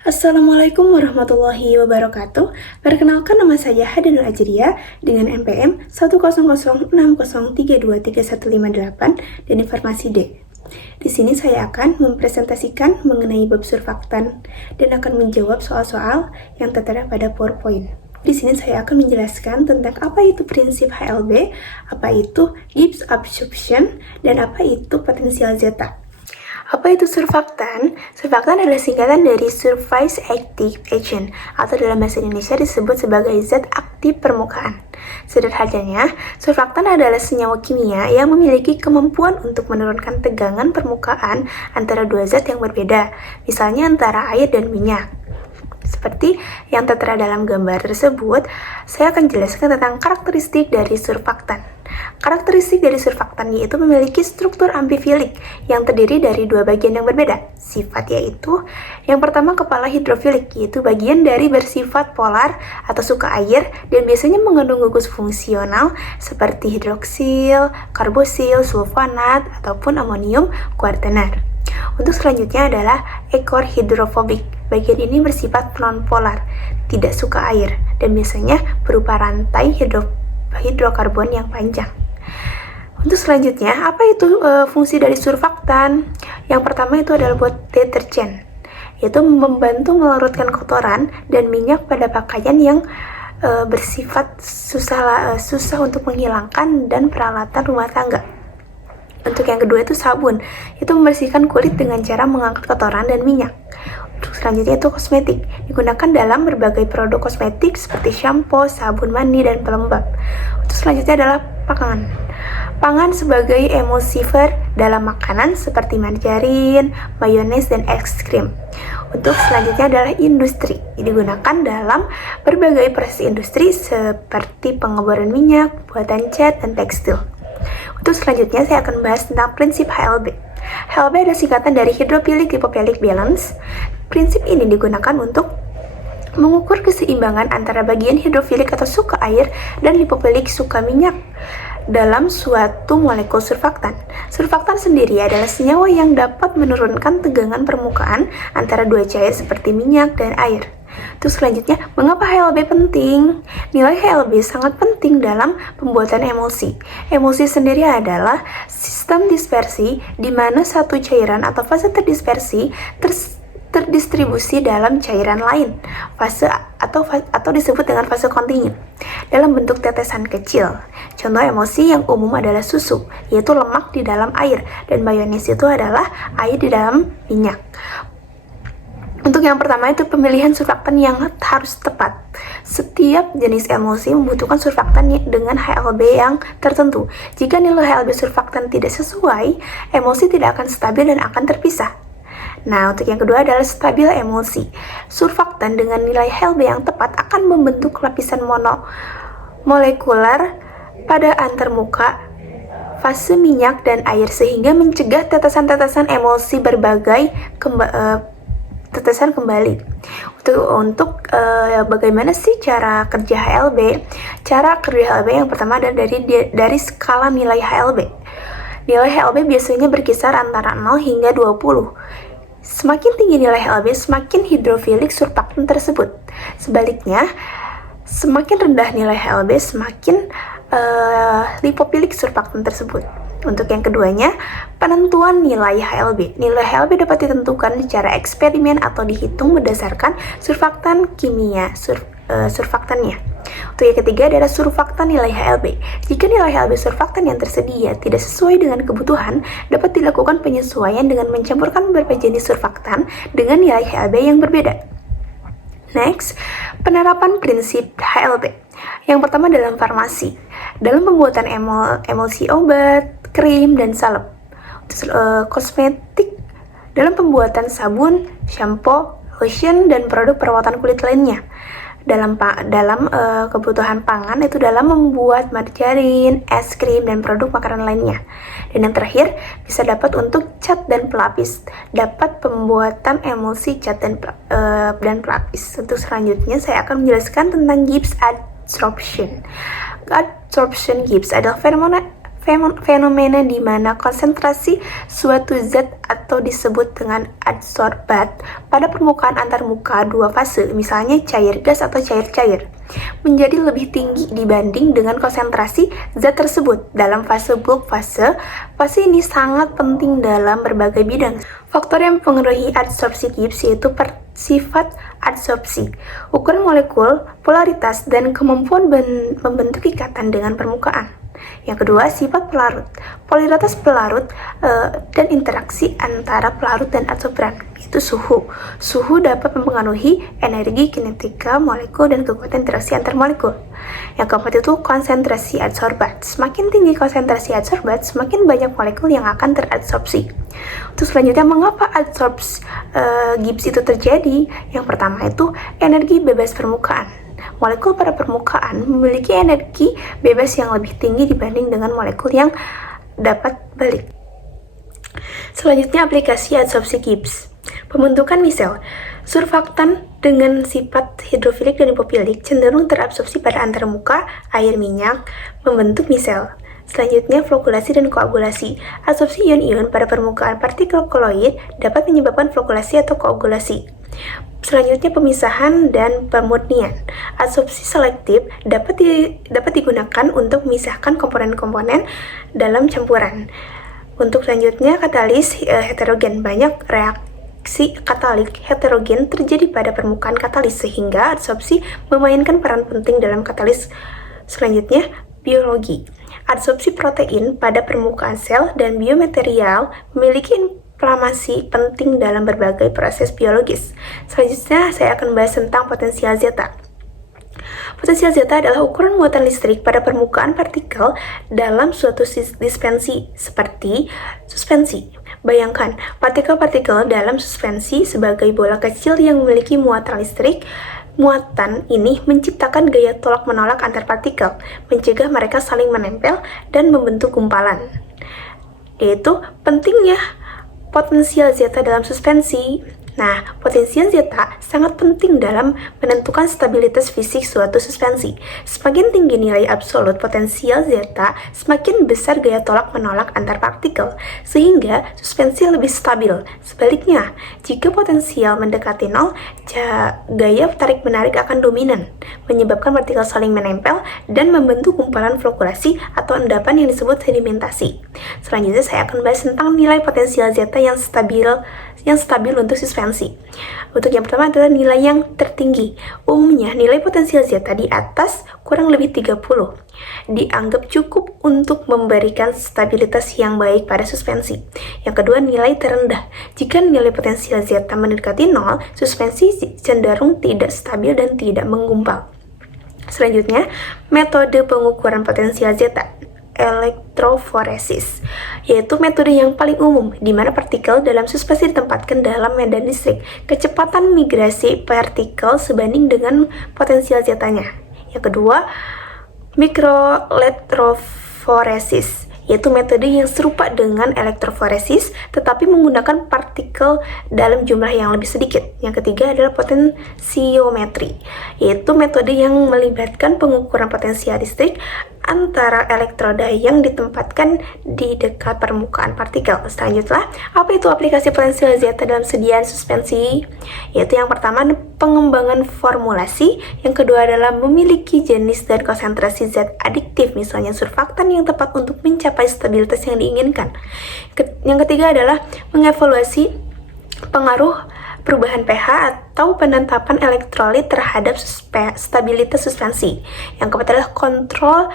Assalamualaikum warahmatullahi wabarakatuh. Perkenalkan, nama saya Hadanul Ajriya dengan NPM 10060323158 dan informasi D. Di sini saya akan mempresentasikan mengenai bab surfaktan dan akan menjawab soal-soal yang tertera pada PowerPoint. Di sini saya akan menjelaskan tentang apa itu prinsip HLB, apa itu Gibbs absorption, dan apa itu potensial zeta. Apa itu surfaktan? Surfaktan adalah singkatan dari Surface Active Agent, atau dalam bahasa Indonesia disebut sebagai zat aktif permukaan. Sederhananya, surfaktan adalah senyawa kimia yang memiliki kemampuan untuk menurunkan tegangan permukaan antara dua zat yang berbeda, misalnya antara air dan minyak. Seperti yang tertera dalam gambar tersebut, saya akan jelaskan tentang karakteristik dari surfaktan. Karakteristik dari surfaktan yaitu memiliki struktur amfifilik yang terdiri dari dua bagian yang berbeda. Sifat yaitu, yang pertama kepala hidrofilik, yaitu bagian dari bersifat polar atau suka air dan biasanya mengandung gugus fungsional seperti hidroksil, karbosil, sulfonat, ataupun amonium kuartenar. Untuk selanjutnya adalah ekor hidrofobik. Bagian ini bersifat non-polar, tidak suka air, dan biasanya berupa rantai hidrokarbon yang panjang. Untuk selanjutnya, apa itu fungsi dari surfaktan? Yang pertama itu adalah buat deterjen, yaitu membantu melarutkan kotoran dan minyak pada pakaian yang bersifat susah untuk menghilangkan dan peralatan rumah tangga. Untuk yang kedua itu sabun, itu membersihkan kulit dengan cara mengangkat kotoran dan minyak. Untuk selanjutnya itu kosmetik, digunakan dalam berbagai produk kosmetik seperti shampoo, sabun mandi, dan pelembab. Untuk selanjutnya adalah pangan. Pangan sebagai emulsifier dalam makanan seperti margarin, mayones, dan es krim. Untuk selanjutnya adalah industri, digunakan dalam berbagai proses industri seperti pengeboran minyak, buatan cat, dan tekstil. Untuk selanjutnya saya akan bahas tentang prinsip HLB. HLB adalah singkatan dari hydrophilic lipophilic balance. Prinsip ini digunakan untuk mengukur keseimbangan antara bagian hidrofilik atau suka air dan lipofilik suka minyak dalam suatu molekul surfaktan. Surfaktan sendiri adalah senyawa yang dapat menurunkan tegangan permukaan antara dua cair seperti minyak dan air. Terus selanjutnya, mengapa HLB penting? Nilai HLB sangat penting dalam pembuatan emulsi. Emulsi sendiri adalah sistem dispersi di mana satu cairan atau fase terdispersi terdistribusi dalam cairan lain, fase atau disebut dengan fase kontinu, dalam bentuk tetesan kecil. Contoh emulsi yang umum adalah susu, yaitu lemak di dalam air, dan mayones itu adalah air di dalam minyak. Untuk yang pertama itu pemilihan surfaktan yang harus tepat. Setiap jenis emulsi membutuhkan surfaktan dengan HLB yang tertentu. Jika nilai HLB surfaktan tidak sesuai, emulsi tidak akan stabil dan akan terpisah. Nah, untuk yang kedua adalah stabil emulsi. Surfaktan dengan nilai HLB yang tepat akan membentuk lapisan molekular pada antarmuka fase minyak dan air sehingga mencegah tetesan-tetesan emulsi berbagai tetesan kembali. Untuk bagaimana sih cara kerja HLB? Cara kerja HLB yang pertama adalah dari skala nilai HLB. Nilai HLB biasanya berkisar antara 0 hingga 20. Semakin tinggi nilai HLB, semakin hidrofilik surfaktan tersebut. Sebaliknya, semakin rendah nilai HLB, semakin lipofilik surfaktan tersebut. Untuk yang keduanya, penentuan nilai HLB. Nilai HLB dapat ditentukan secara eksperimen atau dihitung berdasarkan surfaktan kimia surfaktannya. Untuk yang ketiga adalah surfaktan nilai HLB. Jika nilai HLB surfaktan yang tersedia tidak sesuai dengan kebutuhan, dapat dilakukan penyesuaian dengan mencampurkan beberapa jenis surfaktan dengan nilai HLB yang berbeda. Next, penerapan prinsip HLB. Yang pertama dalam farmasi. Dalam pembuatan emulsi obat, krim, dan salep. Kosmetik, dalam pembuatan sabun, shampoo, lotion, dan produk perawatan kulit lainnya. Dalam kebutuhan pangan itu dalam membuat margarin, es krim, dan produk makanan lainnya. Dan yang terakhir, bisa dapat untuk cat dan pelapis. Dapat pembuatan emulsi cat dan pelapis. Untuk selanjutnya, saya akan menjelaskan tentang Gibbs absorption. Absorption Gibbs adalah fenomena di mana konsentrasi suatu zat atau disebut dengan adsorbat pada permukaan antarmuka dua fase, misalnya cair gas atau cair-cair, menjadi lebih tinggi dibanding dengan konsentrasi zat tersebut dalam fase bulk fase. Fase ini sangat penting dalam berbagai bidang. Faktor yang mempengaruhi adsorpsi Gibbs yaitu sifat adsorpsi, ukuran molekul, polaritas, dan kemampuan membentuk ikatan dengan permukaan. Yang kedua, sifat pelarut, polaritas pelarut, dan interaksi antara pelarut dan adsorban, yaitu suhu. Suhu dapat mempengaruhi energi kinetika molekul dan kekuatan interaksi antar molekul. Yang keempat itu konsentrasi adsorbat. Semakin tinggi konsentrasi adsorbat, semakin banyak molekul yang akan teradsorpsi. Untuk selanjutnya, mengapa adsorpsi Gibbs itu terjadi? Yang pertama itu energi bebas permukaan. Molekul pada permukaan memiliki energi bebas yang lebih tinggi dibanding dengan molekul yang dapat balik. Selanjutnya, aplikasi adsorpsi Gibbs. Pembentukan misel. Surfaktan dengan sifat hidrofilik dan hipofilik cenderung terabsorpsi pada antarmuka air minyak, membentuk misel. Selanjutnya, flokkulasi dan koagulasi. Adsorpsi ion-ion pada permukaan partikel koloid dapat menyebabkan flokkulasi atau koagulasi. Selanjutnya, pemisahan dan pemurnian. Adsorpsi selektif dapat digunakan untuk memisahkan komponen-komponen dalam campuran. Untuk selanjutnya, katalis heterogen. Banyak reaksi katalik heterogen terjadi pada permukaan katalis sehingga adsorpsi memainkan peran penting dalam katalis. Selanjutnya, biologi. Adsorpsi protein pada permukaan sel dan biomaterial memiliki inflamasi penting dalam berbagai proses biologis. Selanjutnya, saya akan bahas tentang potensial zeta. Potensial zeta adalah ukuran muatan listrik pada permukaan partikel dalam suatu dispensi, seperti suspensi. Bayangkan, partikel-partikel dalam suspensi sebagai bola kecil yang memiliki muatan listrik. Muatan ini menciptakan gaya tolak-menolak antar partikel, mencegah mereka saling menempel dan membentuk gumpalan. Yaitu pentingnya potensial zeta dalam suspensi. Nah, potensial zeta sangat penting dalam menentukan stabilitas fisik suatu suspensi. Semakin tinggi nilai absolut potensial zeta, semakin besar gaya tolak-menolak antar partikel, sehingga suspensi lebih stabil. Sebaliknya, jika potensial mendekati nol, gaya tarik-menarik akan dominan, menyebabkan partikel saling menempel dan membentuk gumpalan flokkulasi atau endapan yang disebut sedimentasi. Selanjutnya, saya akan bahas tentang nilai potensial zeta yang stabil untuk suspensi. Untuk yang pertama adalah nilai yang tertinggi. Umumnya, nilai potensial zeta di atas kurang lebih 30 dianggap cukup untuk memberikan stabilitas yang baik pada suspensi. Yang kedua, nilai terendah. Jika nilai potensial zeta mendekati 0, suspensi cenderung tidak stabil dan tidak menggumpal. Selanjutnya, metode pengukuran potensial zeta. Elektroforesis, yaitu metode yang paling umum di mana partikel dalam suspensi ditempatkan dalam medan listrik. Kecepatan migrasi partikel sebanding dengan potensial zetanya. Yang kedua, mikroelektroforesis, yaitu metode yang serupa dengan elektroforesis tetapi menggunakan partikel dalam jumlah yang lebih sedikit. Yang ketiga adalah potensiometri, yaitu metode yang melibatkan pengukuran potensial listrik antara elektroda yang ditempatkan di dekat permukaan partikel. Selanjutnya, apa itu aplikasi potensial zeta dalam sediaan suspensi? Yaitu yang pertama, pengembangan formulasi. Yang kedua adalah memiliki jenis dan konsentrasi zat adiktif, misalnya surfaktan yang tepat untuk mencapai stabilitas yang diinginkan. Yang ketiga adalah mengevaluasi pengaruh perubahan pH atau penetapan elektrolit terhadap stabilitas suspensi. Yang keempat adalah kontrol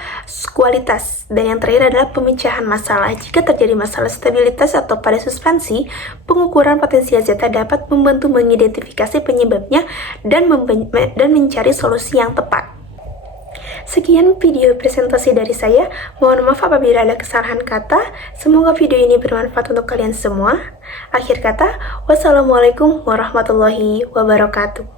kualitas. Dan yang terakhir adalah pemecahan masalah. Jika terjadi masalah stabilitas atau pada suspensi, pengukuran potensial zeta dapat membantu mengidentifikasi penyebabnya dan mencari solusi yang tepat. Sekian video presentasi dari saya. Mohon maaf apabila ada kesalahan kata. Semoga video ini bermanfaat untuk kalian semua. Akhir kata, wassalamualaikum warahmatullahi wabarakatuh.